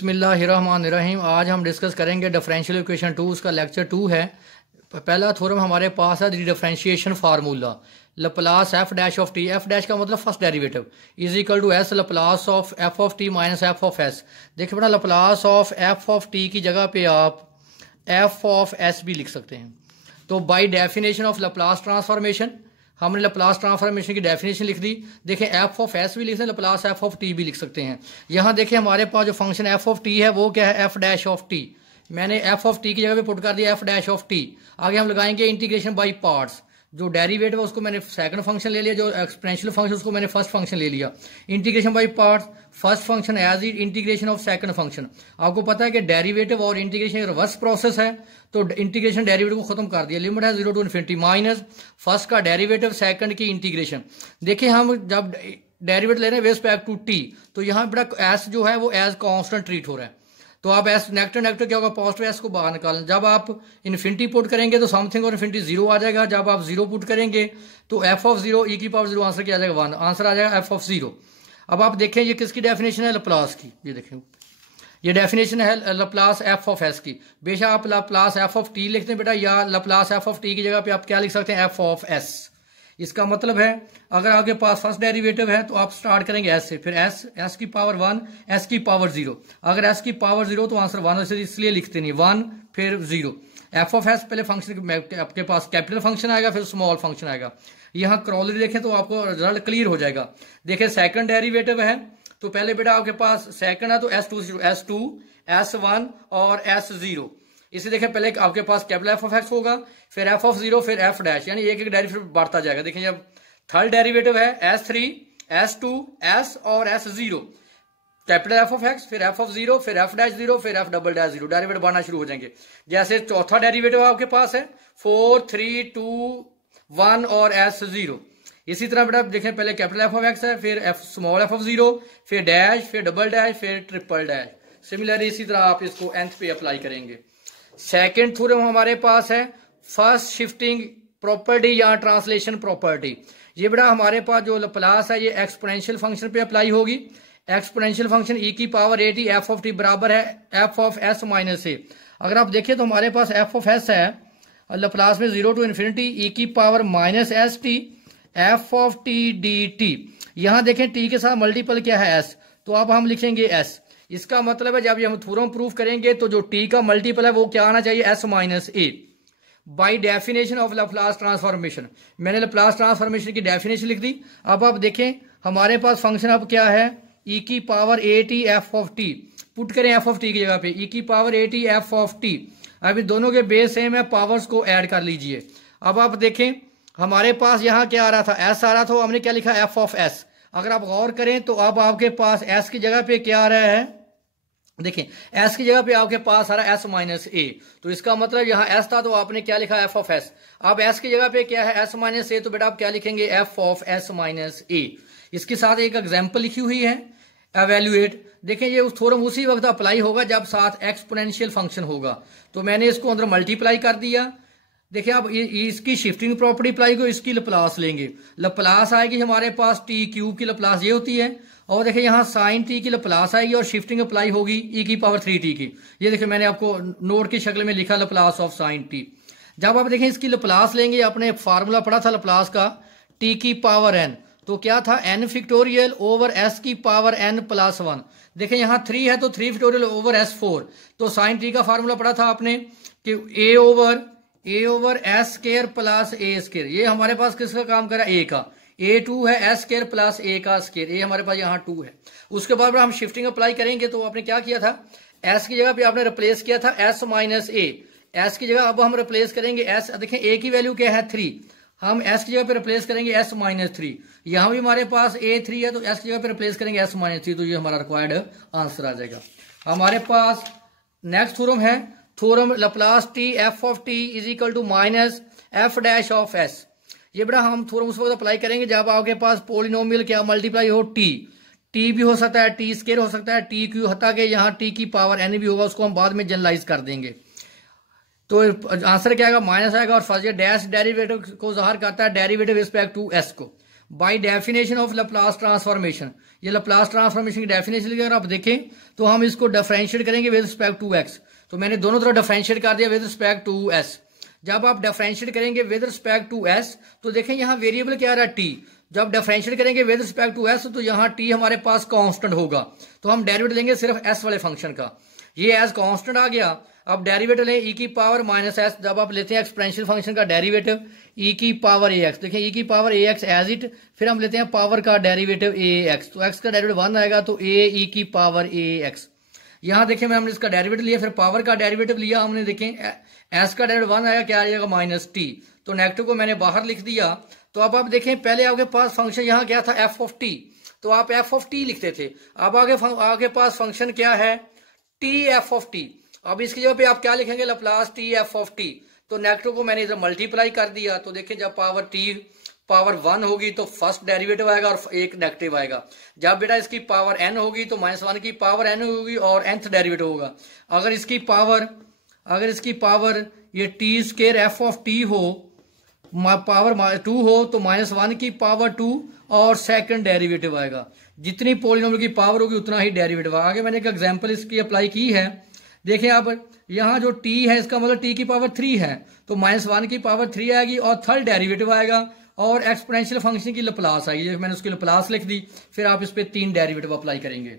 बिस्मिल्लाहिर्रहमानिर्रहीम। आज हम डिस्कस करेंगे डिफरेंशियल इक्वेशन 2, उसका लेक्चर 2 है। पहला थ्योरम हमारे पास है the differentiation formula Laplace f dash of t, f dash का मतलब first derivative, is equal to s Laplace of f of t minus f of s. देखिए बेटा, Laplace of f of t की जगह पे आप एफ ऑफ एस भी लिख सकते हैं। तो by definition of Laplace transformation हमने लप्लास ट्रांसफॉर्मेशन की डेफिनेशन लिख दी। देखें एफ ऑफ एस भी लिख सकते हैं, लप्लास एफ ऑफ टी भी लिख सकते हैं। यहाँ देखिए हमारे पास जो फंक्शन एफ ऑफ टी है वो क्या है, एफ डैश ऑफ टी। मैंने एफ ऑफ टी की जगह पे पुट कर दिया एफ डैश ऑफ टी। आगे हम लगाएंगे इंटीग्रेशन बाई पार्ट्स। जो डेरिवेटिव है उसको मैंने सेकंड फंक्शन ले लिया, जो एक्सपोनेंशियल फंक्शन उसको मैंने फर्स्ट फंक्शन ले लिया। Integration by parts, first function as it integration of second function. आपको पता है कि डेरिवेटिव और इंटीग्रेशन रिवर्स प्रोसेस है, तो इंटीग्रेशन डेरिवेटिव को खत्म कर दिया। लिमिट है 0 to इन्फिनिटी माइनस फर्स्ट का डेरिवेटिव सेकंड की इंटीग्रेशन। देखिए हम जब डेरिवेटिव ले रहे हैं विद रिस्पेक्ट टू टी, तो यहाँ बड़ा एस जो है वो एज कांस्टेंट ट्रीट हो रहा है। तो आप एस नेगेटिव नेगेटिव क्या होगा, पॉजिटिव एस को बाहर निकालें। जब आप इन्फिनिटी पुट करेंगे तो समथिंग और इन्फिनिटी 0 आ जाएगा। जब आप 0 पुट करेंगे तो एफ ऑफ 0 ई की पावर 0 आंसर क्या आ जाएगा 1, आंसर आ जाएगा एफ ऑफ 0। अब आप देखें ये किसकी डेफिनेशन है, लप्लास की। ये देखें ये डेफिनेशन है लप्लास एफ ऑफ एस की। बेशक आप लप्लास एफ ऑफ टी लिखते हैं बेटा, या लप्लास एफ ऑफ टी की जगह पे आप क्या लिख सकते हैं, एफ ऑफ एस। इसका मतलब है अगर आपके पास फर्स्ट डेरिवेटिव है तो आप स्टार्ट करेंगे एस से, फिर एस की पावर 1, एस की पावर 0। अगर एस की पावर 0 तो आंसर 1, इसलिए लिखते नहीं 1 फिर 0। एफ ऑफ एस पहले फंक्शन आपके पास कैपिटल फंक्शन आएगा, फिर स्मॉल फंक्शन आएगा। यहाँ क्रॉलरी देखें तो आपको रिजल्ट क्लियर हो जाएगा। देखिए सेकंड डेरिवेटिव है तो पहले बेटा आपके पास सेकंड है तो S2, S1 और S0। इसे देखें पहले आपके पास कैपिटल एफ ऑफ एक्स होगा, फिर एफ ऑफ 0, फिर एफ डैश, यानी एक एक डेरिवेटिव बढ़ता जाएगा। देखिए जब थर्ड डेरिवेटिव है S3, S2, S और S0, capital F of x, फिर एफ ऑफ 0, फिर एफ डैश 0, फिर एफ डबल डैश 0, डेरिवेटिव बढ़ना शुरू हो जाएंगे। जैसे चौथा डेरिवेटिव आपके पास है 4, 3, 2, 1 और S0। इसी तरह बेटा देखें पहले कैपिटल एफ ऑफ एक्स है, फिर एफ स्मॉल एफ ऑफ 0, फिर डैश, फिर डबल डैश, फिर ट्रिपल डैश। सिमिलरली इसी तरह आप इसको nth पे अप्लाई करेंगे। सेकेंड थ्योरम हमारे पास है फर्स्ट शिफ्टिंग प्रॉपर्टी या ट्रांसलेशन प्रॉपर्टी। ये बेटा हमारे पास जो लप्लास है ये एक्सपोनेंशियल फंक्शन पे अप्लाई होगी। एक्सपोनेंशियल फंक्शन ई की power AT F of T बराबर है एफ ऑफ एस माइनस ए। अगर आप देखिए तो हमारे पास एफ ऑफ एस है लप्लास में 0 to इन्फिनिटी ई की power minus S T f of T D T. यहां देखें टी के साथ मल्टीपल क्या है एस, तो अब हम लिखेंगे एस। इसका मतलब है जब हम थ्योरम प्रूफ करेंगे तो जो टी का मल्टीपल है वो क्या आना चाहिए, S minus A. By definition of Laplace transformation, मैंने लप्लास ट्रांसफॉर्मेशन की डेफिनेशन लिख दी। अब आप देखें हमारे पास फंक्शन अब क्या है, ई की power AT F of T. Put करें एफ ऑफ टी की जगह पे ई की power AT F of T. अभी दोनों के बेस सेम है, पावर्स को ऐड कर लीजिए। अब आप देखें हमारे पास यहाँ क्या आ रहा था, एस आ रहा था, हमने क्या लिखा एफ ऑफ एस। अगर आप गौर करें तो अब आपके पास एस की जगह पे क्या आ रहा है, देखिए एस की जगह पे आपके पास आ रहा है एस माइनस ए। तो इसका मतलब यहाँ एस था तो आपने क्या लिखा एफ ऑफ एस। अब एस की जगह पे क्या है एस माइनस ए, तो बेटा आप क्या लिखेंगे एफ ऑफ एस माइनस ए। इसके साथ एक एग्जाम्पल लिखी हुई है एवेल्युएट। देखिए ये थ्योरम उसी वक्त अप्लाई होगा जब साथ एक्सपोनेंशियल फंक्शन होगा, तो मैंने इसको अंदर मल्टीप्लाई कर दिया। देखिए आप इसकी शिफ्टिंग प्रॉपर्टी अप्लाई को, इसकी लप्लास लेंगे, लप्लास आएगी हमारे पास टी क्यूब की लप्लास ये होती है। और देखिए यहाँ साइन टी की लप्लास आएगी और शिफ्टिंग अप्लाई होगी ई की पावर 3t की। ये देखिए मैंने आपको नोट की शक्ल में लिखा लप्लास ऑफ साइन टी। जब आप देखें इसकी लप्लास लेंगे, आपने फार्मूला पढ़ा था लप्लास का टी की पावर n, तो क्या था n फैक्टोरियल ओवर s की पावर n प्लस 1। देखिए यहाँ 3 है तो 3 फैक्टोरियल ओवर s4। तो साइन टी का फार्मूला पढ़ा था आपने कि a over S square plus A square. ये हमारे पास किसका काम कर रहा है, ए का। A2 है एस स्केयर प्लस ए का स्केयर, ये हमारे पास यहाँ 2 है। उसके बाद हम शिफ्टिंग अप्लाई करेंगे तो आपने क्या किया था, एस की जगह पे आपने रिप्लेस किया था एस माइनस ए। एस की जगह अब हम रिप्लेस करेंगे एस, देखें ए की वैल्यू क्या है 3, हम एस की जगह पे रिप्लेस करेंगे एस माइनस 3। यहाँ भी हमारे पास A3 है तो एस की जगह पे रिप्लेस करेंगे एस माइनस 3, तो ये हमारा रिक्वायर्ड आंसर आ जाएगा। हमारे पास नेक्स्ट थ्योरम है theorem Laplace t f of t is equal to minus f dash of s. ये बड़ा हम थ्योरम उस वक्त अप्लाई करेंगे जब आपके पास पोलिनोमियल क्या मल्टीप्लाई हो टी भी हो सकता है, टी स्केयर हो सकता है, टी क्यू हटा के यहाँ टी की पावर n भी होगा, उसको हम बाद में जनरलाइज कर देंगे। तो आंसर क्या आएगा, माइनस आएगा। और फर्स्ट डैश डेरिवेटिव को ज़ाहिर करता है डेरिवेटिव रिस्पेक्ट टू एस को। By definition of Laplace transformation, ये लैप्लास ट्रांसफॉर्मेशन की डेफिनेशन अगर आप देखें तो हम इसको डिफरेंशिएट करेंगे विद रिस्पेक्ट टू एक्स। तो मैंने दोनों तरफ डिफरेंशिएट कर दिया विद रिस्पेक्ट टू एस। जब आप डिफरेंशिएट करेंगे विद रिस्पेक्ट टू एस तो देखें यहाँ वेरिएबल क्या रहा टी। जब डिफरेंशिएट करेंगे विद रिस्पेक्ट टू एस तो यहाँ टी हमारे पास कांस्टेंट होगा, तो हम डेरिवेटिव लेंगे सिर्फ एस वाले फंक्शन का, ये एज कांस्टेंट आ गया। अब डेरिवेटिव लें ई की पावर माइनस एस। जब आप लेते हैं एक्सपोनेंशियल फंक्शन का डेरिवेटिव ई की पावर ए एक्स, देखिए ई की power a x as it, फिर हम लेते हैं पावर का डेरिवेटिव ए एक्स, तो एक्स का डेरिवेटिव 1 आएगा तो ए ई की पावर ए एक्स। यहाँ देखें हमने इसका डेरिवेटिव लिया, फिर पावर का डेरिवेटिव लिया हमने, देखें एस का डेरिवेटिव 1 आया, क्या आएगा माइनस टी, तो नेगेटिव को मैंने बाहर लिख दिया। तो अब आप देखें पहले आपके पास फंक्शन यहाँ क्या था एफ ऑफ टी, तो आप एफ ऑफ टी लिखते थे। अब आगे पास फंक्शन क्या है टी एफ ऑफ टी। अब इसकी जगह पे आप क्या लिखेंगे Laplace T f of T, तो नेगेटिव को मैंने इधर मल्टीप्लाई कर दिया। तो देखिए जब पावर टी पावर 1 होगी तो फर्स्ट डेरिवेटिव आएगा और एक नेगेटिव आएगा। जब बेटा इसकी पावर n होगी तो -1 की पावर n होगी और nth डेरिवेटिव होगा। अगर इसकी पावर ये T square F of T हो, पावर 2 हो तो -1 की पावर 2 और सेकंड डेरिवेटिव आएगा। जितनी पॉलिनोमियल की पावर होगी उतना ही डेरिवेटिव। आगे मैंने एक एग्जांपल इसकी अप्लाई की है, देखें आप यहाँ जो t है इसका मतलब t की पावर 3 है, तो -1 की पावर 3 आएगी और थर्ड डेरिवेटिव आएगा और एक्सपोनेंशियल फंक्शन की लैप्लास आएगी। मैंने उसकी लैप्लास लिख दी, फिर आप इस पे 3 डेरिवेटिव अप्लाई करेंगे।